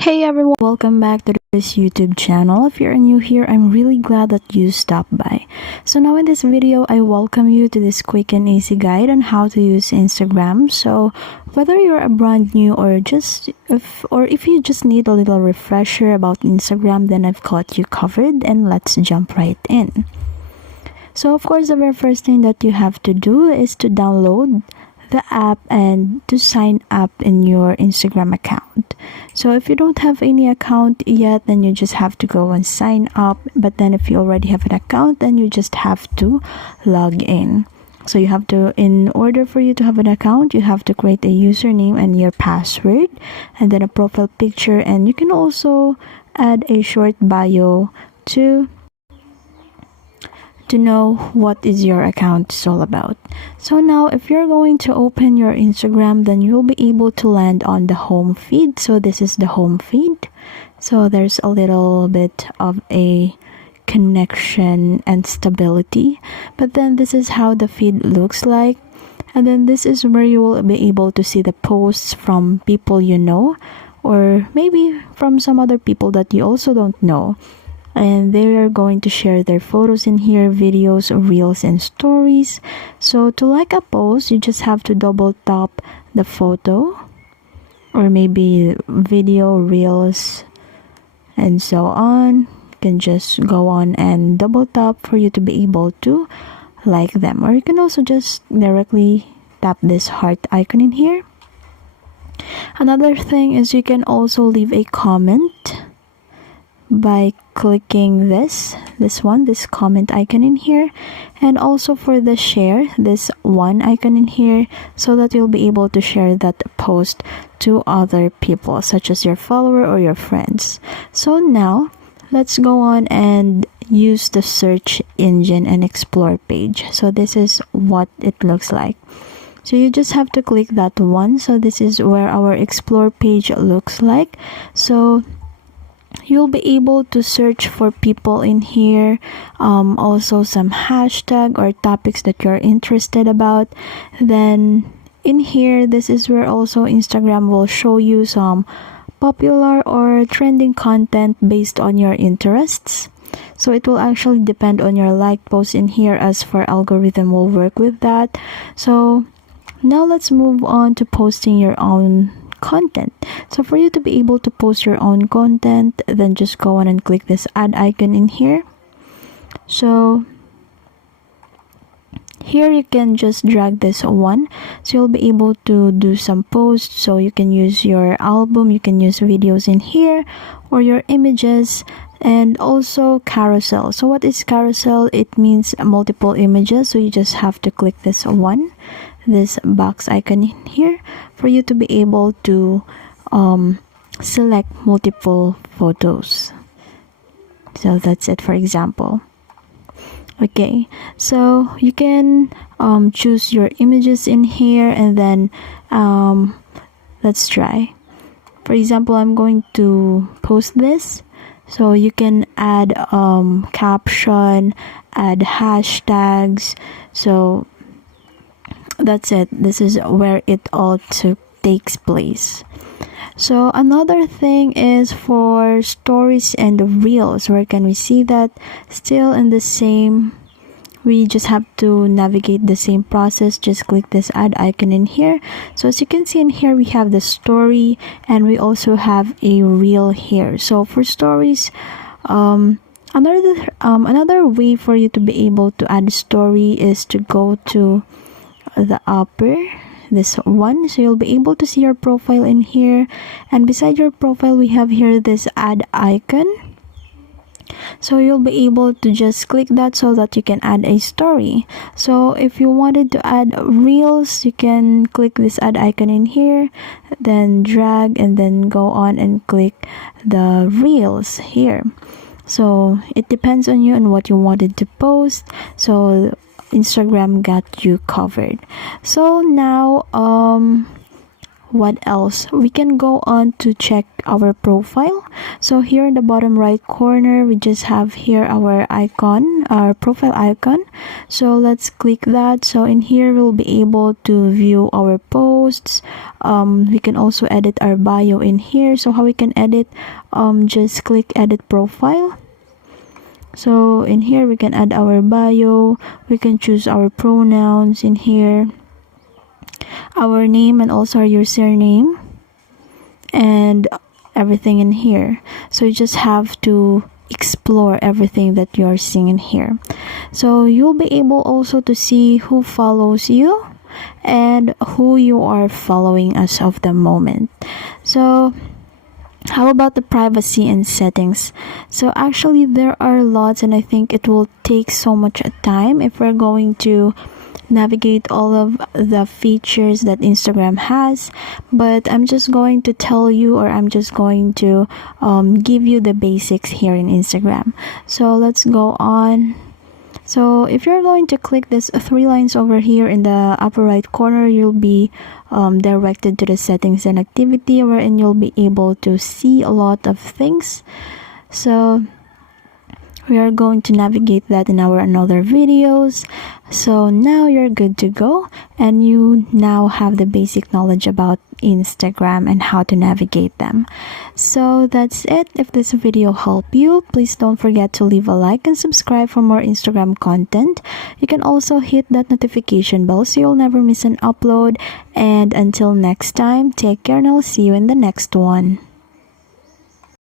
Hey everyone, welcome back to this YouTube channel. If you're new here, I'm really glad that you stopped by. So now in this video, I welcome you to this quick and easy guide on how to use Instagram. So whether you're a brand new or if you just need a little refresher about Instagram, then I've got you covered, and let's jump right in. So of course, the very first thing that you have to do is to download the app and to sign up in your Instagram account. So if you don't have any account yet, then you just have to go and sign up. But then if you already have an account, then you just have to log in. So you have to, in order for you to have an account, you have to create a username and your password, and then a profile picture, and you can also add a short bio to know what is your account is all about. So now if you're going to open your Instagram, then you'll be able to land on the home feed. So this is the home feed. So there's a little bit of a connection and stability, but then this is how the feed looks like. And then this is where you will be able to see the posts from people you know, or maybe from some other people that you also don't know. And they are going to share their photos in here, videos, reels, and stories. So to like a post, you just have to double tap the photo, or maybe video, reels, and so on. You can just go on and double tap for you to be able to like them. Or you can also just directly tap this heart icon in here. Another thing is you can also leave a comment by clicking this comment icon in here, and also for the share, this one icon in here, so that you'll be able to share that post to other people, such as your follower or your friends. So now let's go on and use the search engine and explore page. So this is what it looks like. So you just have to click that one. So this is where our explore page looks like. So you'll be able to search for people in here, also some hashtag or topics that you're interested about. Then in here, this is where also Instagram will show you some popular or trending content based on your interests. So it will actually depend on your like posts in here, as for algorithm will work with that. So now let's move on to posting your own content. So for you to be able to post your own content, then just go on and click this add icon in here. So here you can just drag this one, so you'll be able to do some posts. So you can use your album, you can use videos in here, or your images, and also carousel. So what is carousel? It means multiple images. So you just have to click this one, this box icon in here, for you to be able to select multiple photos. So that's it, for example. Okay, so you can choose your images in here, and then let's try. For example, I'm going to post this. So you can add caption, add hashtags. So that's it. This is where it all takes place. So another thing is for stories and reels. Where can we see that? Still in the same, we just have to navigate the same process. Just click this add icon in here. So as you can see in here, we have the story, and we also have a reel here. So for stories, another way for you to be able to add a story is to go to the upper, this one. So you'll be able to see your profile in here, and beside your profile we have here this add icon. So you'll be able to just click that so that you can add a story. So if you wanted to add reels, you can click this add icon in here, then drag, and then go on and click the reels here. So it depends on you and what you wanted to post. So Instagram got you covered. So now what else? We can go on to check our profile. So here in the bottom right corner, we just have here our icon, our profile icon. So let's click that. So in here we'll be able to view our posts. We can also edit our bio in here. So how we can edit, just click edit profile. So in here we can add our bio, we can choose our pronouns in here, our name and also our username, and everything in here. So you just have to explore everything that you're seeing in here. So you'll be able also to see who follows you and who you are following as of the moment. So how about the privacy and settings? So actually there are lots, and I think it will take so much time if we're going to navigate all of the features that Instagram has, but I'm just going to tell you, or I'm just going to give you the basics here in Instagram. So let's go on. So if you're going to click this 3 lines over here in the upper right corner, you'll be directed to the settings and activity, wherein you'll be able to see a lot of things. So we are going to navigate that in our another videos. So now you're good to go, and you now have the basic knowledge about Instagram and how to navigate them. So that's it. If this video helped you, please don't forget to leave a like and subscribe for more Instagram content. You can also hit that notification bell so you'll never miss an upload. And until next time, take care, and I'll see you in the next one.